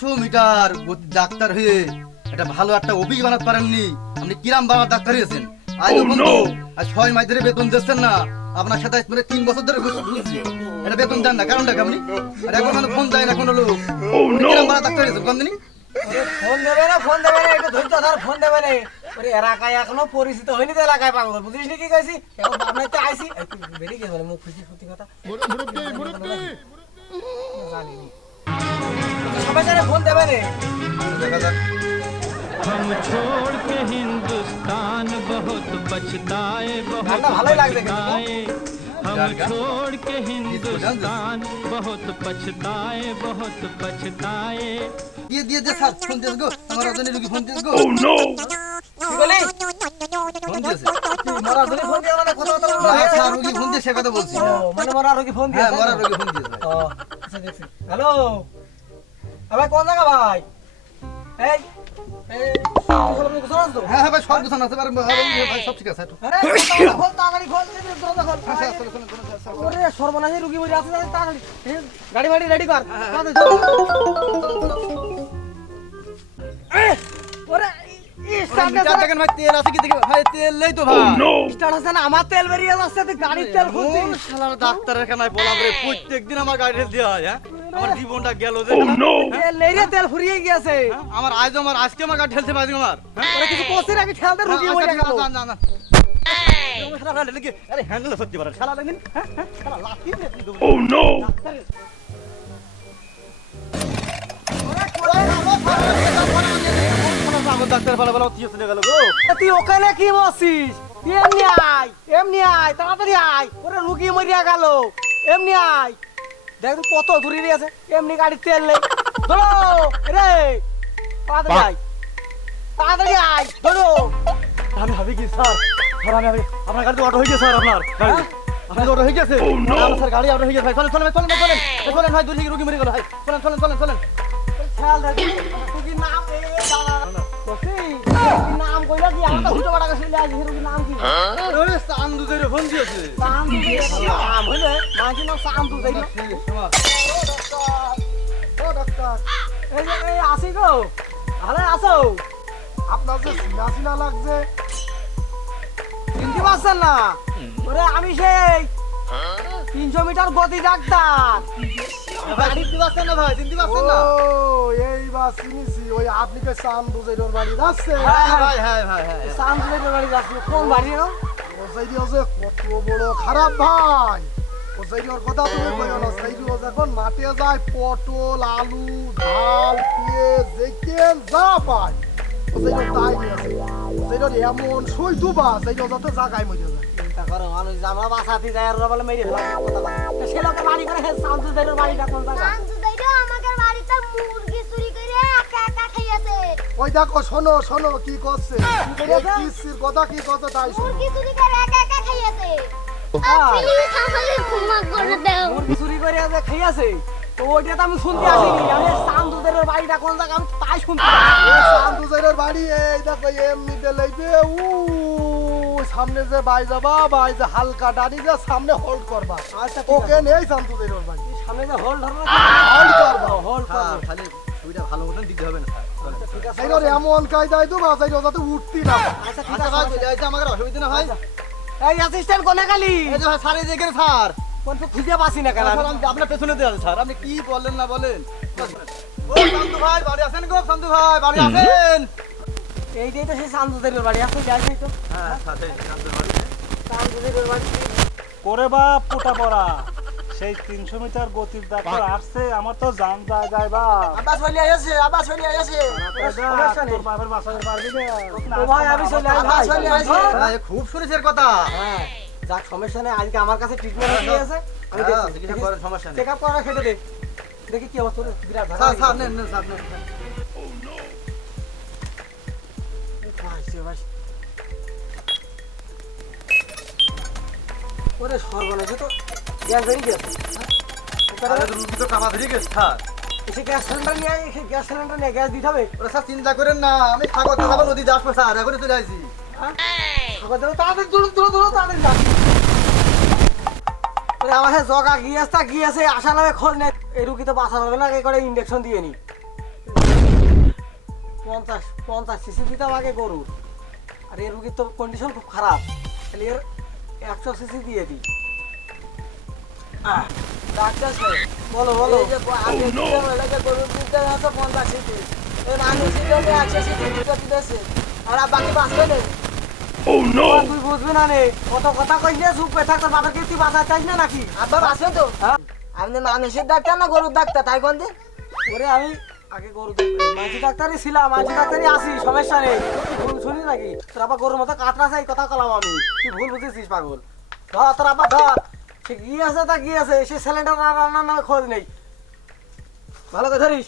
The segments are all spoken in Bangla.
তিনশো মিটার ডাক্তার হয়ে এটা ভালো একটা অফিস বানাতে পারেননি। আপনি কিরাম বাবার ডাক্তার হয়েছেন। আজ বন্ধু ছয় মাস ধরে বেতন দিচ্ছেন না। আপনার সাথে মানে তিন বছর ধরে এটা বেতন দেন না কারণটা কি আপনি? আর এখন মানে ফোন দেয় না কোনো লোক। কিরাম বাবার ডাক্তার হয়েছেন কোন ফোন দেবে না ফোন দেবে না একটু ধৈর্য ধর ফোন দেবে না। ওরে এলাকায় এখনও পরিচিত হয়নি তো এলাকায় পাগল। বুঝিস নি কি কইছি? এখন আপনার তো আইছি। বেরিয়ে গেছে মানে মুখ খুশি ফুটি কথা। জানি নি। সবাই জানে ফোন দেবে না দেখা যাক हम छोड़ के हिंदुस्तान बहुत पछताए बहुत गाना ভালোই লাগছে কিন্তু। पछताए हम गाना? छोड़ के इसको हिंदुस्तान बहुत पछताए बहुत पछताए দিয়ে দিয়ে দিয়ে স্যার ফোন দিয়েছ গো আমার রাজনী রুগী ফোন দিয়েছ গো কি বলি ফোন দিয়েছে তুই মরা রোগী ফোন দিয়ে মানে কথা বলতে না, স্যার রুগী ফোন দিয়ে সে কথা বলছি ও মানে মরা রোগী ফোন দিয়ে হ্যাঁ মরা রুগী ফোন দিয়েছে ও আচ্ছা দেখছি হ্যালো ভাই কোন জায়গা ভাই? এই হ্যাঁ হ্যাঁ ভাই সব গুছানো আছে ভাই সব ঠিক সর্বনাশী রুগী তাড়াতাড়ি গাড়ি বাড়ি রেডি কর। ওরে আমার তেল বেরিয়ে যাচ্ছে গাড়ির তেল শালার ডাক্তারের খানায় বলা রে প্রত্যেকদিন আমার গাড়ি দেওয়া হয় হ্যাঁ? আমার জীবনটা গেল যে তেল তেল ফুরিয়ে গিয়েছে। হ্যাঁ, আমার আজ আমার আজকে আমার গাড়ি ঠেলছে আমার। হ্যাঁ ওরা কিছু কোসির আগে ঠেলতে রুগী আচ্ছা, মরে ঠিক আছে, গেল। না, না, না। আমার শালা গাড়ি লেগে, আরে হ্যান্ডেল সত্যি পারে শালা দেখেন। হ্যাঁ হ্যাঁ শালা লাঠি দিয়ে ডাক্তার চলে গেল গো তুই ওখানে কি বসিস এমনি আয় এমনি আয় তাড়াতাড়ি আয়। ওরে রুগী মরিয়া গেল। এমনি আয়। দেখ কত দূরে আছে। এমনি গাড়ির তেল নেই। ধরো রে তাড়াতাড়ি আয়। তাড়াতাড়ি আয় ধরো। আমি ভাবি কি স্যার স্যার আমি ভাবি আপনার গাড়ি তো অটো হয়ে গেছে স্যার আপনার গাড়ি আপনার তো অটো হয়ে গেছে? না, স্যার গাড়ি অটো হয়ে গেছে। ভাই চলেন চলেন চলেন চলেন। চলেন চলেন ভাই দূর থেকে রুগী মরে গেল ভাই। চলেন চলেন চলেন চলেন। খেয়াল রাখ রুগীর নাম এ রুগীর নাম কইলা কি আমরা হুটো বাড়া গেছিল আজ রুগীর নাম কি? ওরে চান্দু জেরে ফোন দিয়েছে নাম দিবে নাম হইলে মাঝি নাম সাম তু ও ডাক্তার এই যে এই আসি গো ভালো আছো। আপনার যে সিনা সিনা লাগছে চিনতে পারছেন না ওরে আমি সেই তিনশো মিটার গতি ডাক্তার ভাই চিনতে পারছেন না ভাই চিনতে পারছেন না চিনিছি ওই আপনি কে চান দুজের বাড়ি যাচ্ছে হ্যাঁ হ্যাঁ হ্যাঁ। সামসুলের বাড়ি যাচ্ছিল কোন বাড়ি ও সাইডি আছে কত বড় খারাপ ভাই। ও সাইডি ওর কথা তুমি কইও না সাইডি ও যখন মাঠে যায় পটল আলু ধাল পেঁয়াজ যেকেন যা পায় ও সাইডি তাই নিয়ে আছে ও সাইডি এমন সই দুবা সাইডি যাতে জাগায় মরে যায়। চিন্তা করো মানুষ যে আমরা বাসাতে যাই আর বলে মেরে ফেলা কথা বলে। সে লোকের বাড়ি করে সামসুলের বাড়িটা কোন জায়গা? ওই দেখো শোনো শোনো কি করছে। কিসির কথা কি করছে তাই শোনো। চুরি করে একা একা খাইয়াছে। চুরি করে তো ওইটা তো আমি শুনতে আসিনি। আমি সামসুলের বাড়িটা কোন জায়গা আমি তাই শুনতে বাড়ি এই দেখো এমনিতে লইবে। উ সামনে যে বাই যাবা বাই যে হালকা দাঁড়ি যে সামনে হোল্ড করবা। আচ্ছা ওকে নেই সান্দুজের বাড়ি। সামনে যে হোল ধরো হোল্ড করবা। হোল স্যার খালি সুবিধা ভালো মতন দিতে হবে না স্যার চলেন। ঠিক আছে সেইটার এমন কায়দায় তো বাজাই যাতে উঠতি না আচ্ছা ঠিক আচ্ছা ভাই চলে আসছে আমাদের অসুবিধা না ভাই এই অ্যাসিস্ট্যান্ট কোনে গালি এই যে ভাই যে এখানে স্যার কোন তো খুঁজে পাসি না কেন আপনার পেছনে দিয়ে আছে স্যার আপনি কি বললেন না বলেন ও শান্তু ভাই বাড়ি আছেন গো শান্তু ভাই বাড়ি আছেন এইটাই তো সেই বাড়ি আছে যাই তো হ্যাঁ এই বাড়ি করে বা পোটা পড়া সেই তিনশো মিটার গতির ডাক্তার আসছে আমার তো জান যায় যায় বা আব্বাস চলে আসে আব্বাস চলে আসে। তোর বাপের বাসা পারবি না। ভাই আমি চলে আসি। ভাই চলে আসি। হ্যাঁ, খুব শুনেছের কথা। হ্যাঁ। যাক সমস্যা নেই। আজকে আমার কাছে ট্রিটমেন্ট হয়ে আছে আমি হ্যাঁ, চিকিৎসা করেন, সমস্যা নেই। চেক আপ করা খেটে দে। দেখি কি অবস্থা তোর বিরাট ভালো স্যার স্যার নেন নেন স্যার নেন। ওরে সর্বনাশ তো গ্যাস বেরিয়ে গেছে আরে তো রুগী তো কামা ধরে গেছে স্যার এসে গ্যাস সিলিন্ডার নিয়ে আয়, এসে গ্যাস সিলিন্ডার নিয়ে গ্যাস দিতে হবে। ওরা স্যার চিন্তা করেন না আমি সাগর সাগর নদী যাস স্যার এখনই চলে আসছি আবার ধরো তাড়াতাড়ি দূর দূর দূর তাড়াতাড়ি যা আমার কাছে জগা গিয়েছে তা গিয়েছে আশা নামে খোঁজ নেই এই রুগী তো বাঁচা হবে না এই করে ইঞ্জেকশন দিয়ে নি। পঞ্চাশ পঞ্চাশ সিসি দিতাম আগে গরুর। আর এর রুগীর তো কন্ডিশন খুব খারাপ। তাহলে এর একশো সিসি দিয়ে দিই। মানুষের ডাক্তার না। গরুর ডাক্তার তাই কোন দিন ওরে আমি আগে গরু মাঝি ডাক্তারই ছিলাম মাঝি ডাক্তারই আসি সমস্যা নেই ভুল শুনি নাকি তোর আবার গরুর মতো কাটরা চাই কথা কলাম আমি তুই ভুল বুঝেছিস পাগল ধর তোর আবার ধর কি আছে তা কি আছে? সে সিলিন্ডার রান্নার নামে খোঁজ নেই। ভালো করে ধরিস।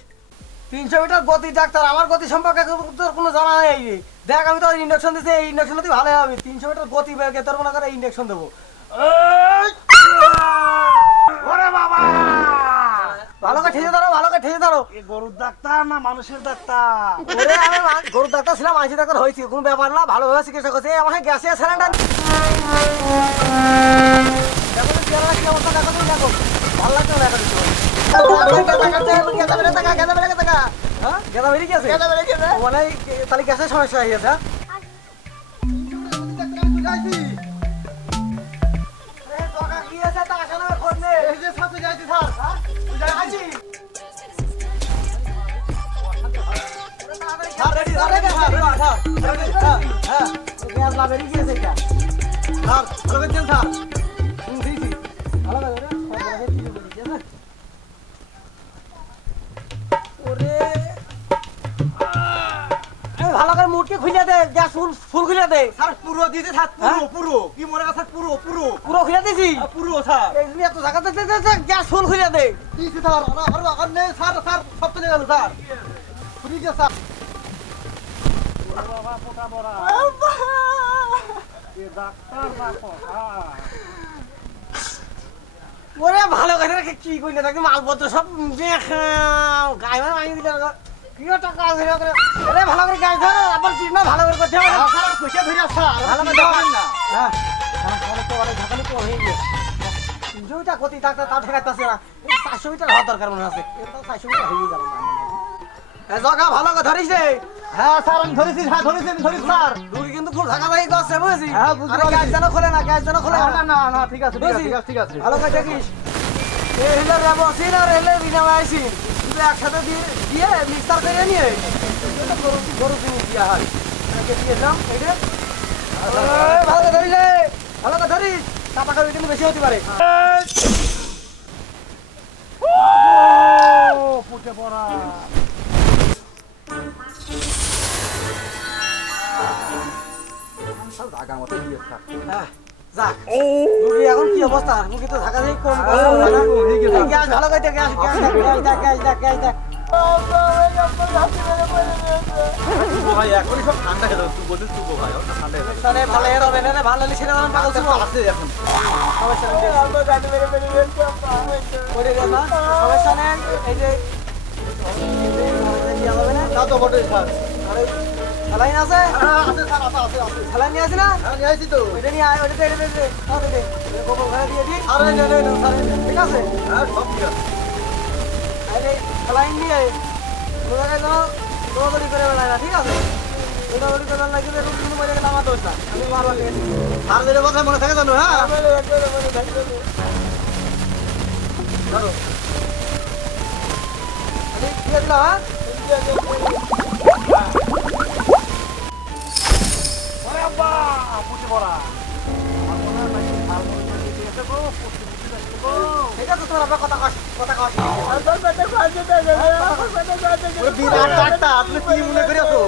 তিনশো মিটার গতি ডাক্তার আমার গতি সম্পর্কে তোর কোনো জানা নেই। দেখ আমি তো ইন্ডাকশন দিচ্ছি এই ইন্ডাকশন তুই ভালো হবে। তিনশো মিটার গতি বেগে তোর মনে করে ইন্ডাকশন দেবো। ওরে বাবা! ভালো করে ঠেসে ধরো ভালো করে ঠেসে ধরো। গরুর ডাক্তার না মানুষের ডাক্তার? ওরে আমি গরুর ডাক্তার ছিলাম মাঝি ডাক্তার হয়েছি কোনো ব্যাপার না ভালোভাবে চিকিৎসা করছে। এই আমার গ্যাসে সিলিন্ডার দেখো তো চেহারা কি অবস্থা দেখো তুমি দেখো হ্যাঁ মানে সমস্যা হয়ে হ্যাঁ? ভালো করে মুটকে খুলে দে গ্যাস ফুল ফুল খুলে দে। স্যার পুরো দিয়েছে স্যার পুরো পুরো। কি মনে হয় স্যার পুরো পুরো? পুরো খুলে দিছি? আ, পুরো স্যার। এই যে এত জায়গা ফুল খুলে দে দিয়েছি স্যার আর আর আর নেই স্যার স্যার সব চলে গেল স্যার। ঠিক আছে স্যার। বাবা পোটা বড়া এ ডাক্তার না কথা ওরে ভালো করে রেখে কি কইলে থাকে মালপত্র সব গায়ে দিলে কি টাকা ধরে করে। আরে ভালো করে গায়ে ধরো আবার চিন্তা ভালো করে করতে হবে। না। পয়সা ধরে স্যার ভালো করে দেবেন না হ্যাঁ। তাহলে তো তো হয়ে গতি ঠেকাইতেছে না। চারশো মিটার হওয়ার দরকার মনে আছে। এটা চারশো মিটার হয়ে যাবে না। জগা ভালো করে ধরিস হ্যাঁ স্যার আমি ধরেছি হ্যাঁ ধরেছি আমি স্যার। ঢাকা ভাই হ্যাঁ, বুঝতে আরে। গ্যাস যেন খোলে না গ্যাস যেন খোলে না। না না ঠিক আছে ঠিক আছে ঠিক আছে ভালো করে দেখিস। এই হলো রেবসিন আর হলো বিনামাইসিন দুটো একসাথে দিয়ে দিয়ে মিক্সার করে নিয়ে এটা গরু গরু জিনিস দিয়া হয় এটাকে দিয়েছিলাম এইটা এই, ভালো ধরিস ভালো করে ধরিস। টাকা কিন্তু বেশি হতে পারে। ও পুটে পড়া। জায়গা মতো দিয়ে স্যার হ্যাঁ যাক রুগী এখন কি অবস্থা রুগী তো ঢাকা থেকে কম কষ্ট হ্যাঁ, না হয়ে গেছে। এই গ্যাস ভালো করে গ্যাস গ্যাস গ্যাস দে, গ্যাস দে, গ্যাস দে। ভাই এখনই সব ঠান্ডা খেতে তুই বলছিস তুই ভাই ঠান্ডা খেতে ভালো এর হবে না ভালো হলে ছেড়ে পাগল ছিল আছে এখন সমস্যা নেই করে দেন না সমস্যা নেই এই যে কি হবে না তা তো বটে স্যার আরে স্যালাইন আছে আছে? স্যার আছে আছে আছে স্যালাইন নিয়ে আসি না নিয়ে আসি তো ওইটা নিয়ে আয় ওইটা দে গোবর ঘরে দিয়ে দিই আরে নে নে নে স্যার ঠিক আছে? হ্যাঁ সব ঠিক আছে। আরে স্যালাইন নিয়ে দৌড়াদৌড়ি করে বেড়ায় না ঠিক আছে? দৌড়াদৌড়ি করে বেড়ালে কিন্তু এরকম কোনো মরে গেলে আমার দোষ না। আমি মারবার গেছি আর যেটা কথা মনে থাকে জানো হ্যাঁ? ধরো। দিয়ে দিলাম হ্যাঁ? গো। এটা তো তোমার কথা কথা বিরাট ডাক্তার আপনি কি মনে করে আছো?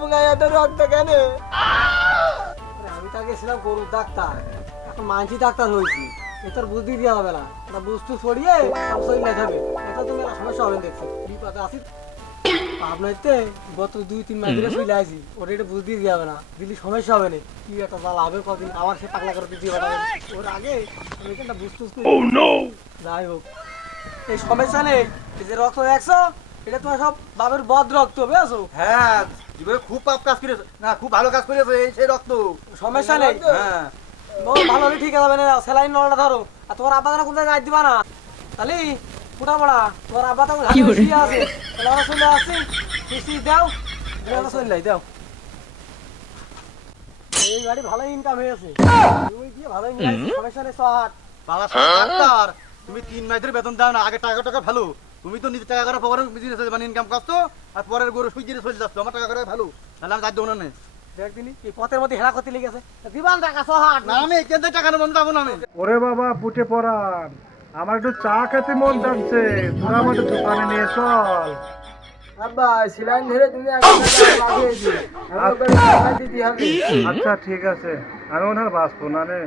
মুখায় এত রক্ত কেন? আমি তো ছিলাম গরুর ডাক্তার। এখন মানসি ডাক্তার হয়েছি। এটার বুদ্ধি দেওয়া হবে না। বুঝতে ছড়িয়ে সব থাকবে এটা তুমি একটা সমস্যা হবে দেখছি। বিপদে আসি আপনাইতে গত দুই তিন মাস ধরে শুইলে আছি ওটা এটা বুদ্ধি দেওয়া হবে না। দিলি সমস্যা হবে না। কি একটা জ্বালা হবে কদিন? আবার সে পাগলা করে দিয়ে পাঠাবে ওর আগে আমি এখানটা বুঝতে বুঝতে যাই হোক। এই সমস্যা নেই। এই যে রক্ত দেখছ এটা তোমার সব বাবের বদ রক্ত বুঝেছ? হ্যাঁ জীবনে খুব পাপ কাজ করেছে। না খুব ভালো কাজ করেছে এই সেই রক্ত। সমস্যা নেই। হ্যাঁ। ভালো ঠিক আছে না স্যালাইন নলটা ধরো। আর তোমার আব্বা কোন জায়গায় দিবা না? তাহলে ফুটা পড়া তোর আব্বা তো ঘাটে শুয়ে আছে চলে কিস্তি দাও চলে দাও। এই গাড়ি ভালো ইনকাম হয়েছে। তুই কি ভালো ইনকাম সমস্যা নেই শহর বাবা ডাক্তার তুমি তিন মাস ধরে বেতন দাও না আগে টাকা টাকা ভালো তুমি তো নিজে টাকা করে পরে বিজনেস মানে ইনকাম করছ আর পরের গরু সুই দিয়ে চলে যাচ্ছ আমার টাকা করে ভালো তাহলে আমি যাই দেবো না। দেখ দিনি এই পথের মধ্যে হেলা করতে লেগেছে? দিবান টাকা শহর না আমি এখান থেকে টাকা নেব যাব না আমি। ওরে বাবা পুটে পড়ান। আমার একটু চা খেতে মন যাচ্ছে। তোরা আমাদের দোকানে নিয়ে চল। আব্বা সিলাইন ধরে তুমি দিতে হবে। আচ্ছা ঠিক আছে। আমি ওনার বাঁচবো না রে।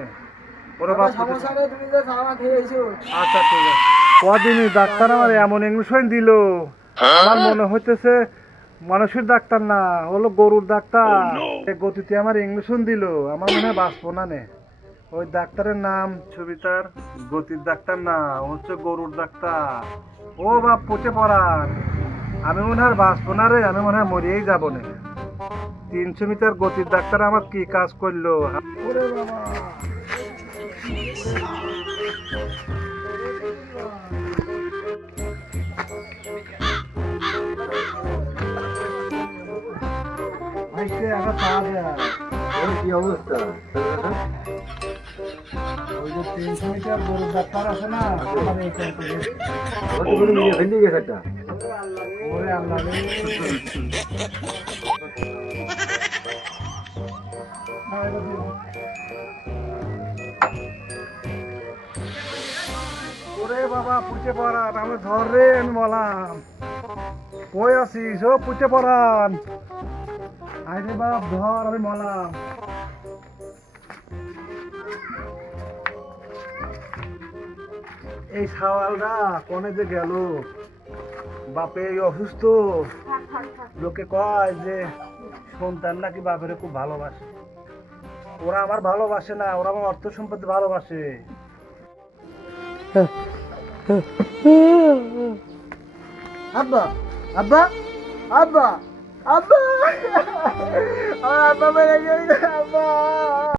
ওরে বাঁচবো। আচ্ছা ঠিক আছে। কদিনই ডাক্তার আমার এমন দিল। আমার মনে হইতেছে মানুষের ডাক্তার না হলো গরুর ডাক্তার। এই গতিতে আমার ইংলিশ দিল। আমার মনে হয় বাঁচবো না নে। ওই ডাক্তারের নাম ছবিতার গতির ডাক্তার না হচ্ছে গরুর ডাক্তার। ও বাপ পচে পড়ার। আমি মনে হয় বাঁচবো না রে আমি মনে হয় মরিয়েই যাব না। তিনশো মিটার গতির ডাক্তার আমার কি কাজ করল? অবস্থা? ওই যে তিনশো মিটার গরুর ডাক্তার আছে না? আমার এইখান থেকে গেছে একটা। ওরে আল্লাহ বাবা পুচে পড়ান আমি ধর রে আমি বলাম কই আছিস? ও পুচে পড়ান। আরে বাপ ধর আমি মলাম এই সাওয়ালটা কনে যে গেল? বাপে এই অসুস্থ। লোকে কয় যে সন্তান নাকি বাপের খুব ভালোবাসে। ওরা আমার ভালোবাসে না, ওরা আমার অর্থ সম্পত্তি ভালোবাসে। আব্বা আব্বা আব্বা। আব্বা আব্বা আব্বা।